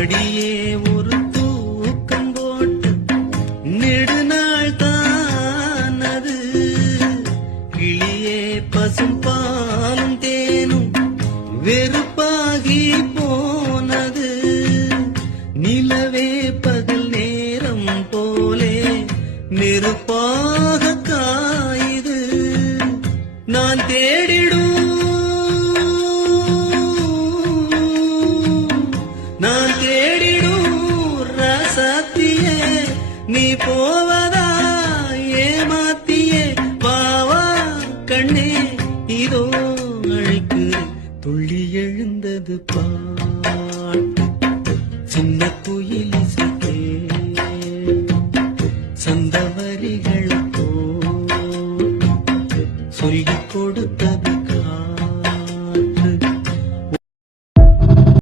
அடியே ஒரு தூக்கம் போட்டு நெடுநாள் தானது கிளியே பசும் பாலும் தேனும் வெறுப்பாகி போனது நிலவே பகல் நேரம் போலே நெருப்பாக காயுது நான் தேடிடும் ரசத்தியே நீ போவதா ஏமாத்தியே வாவா கண்ணே இதோ அழைக்கு துள்ளி எழுந்தது பாட்டு சின்ன குயில்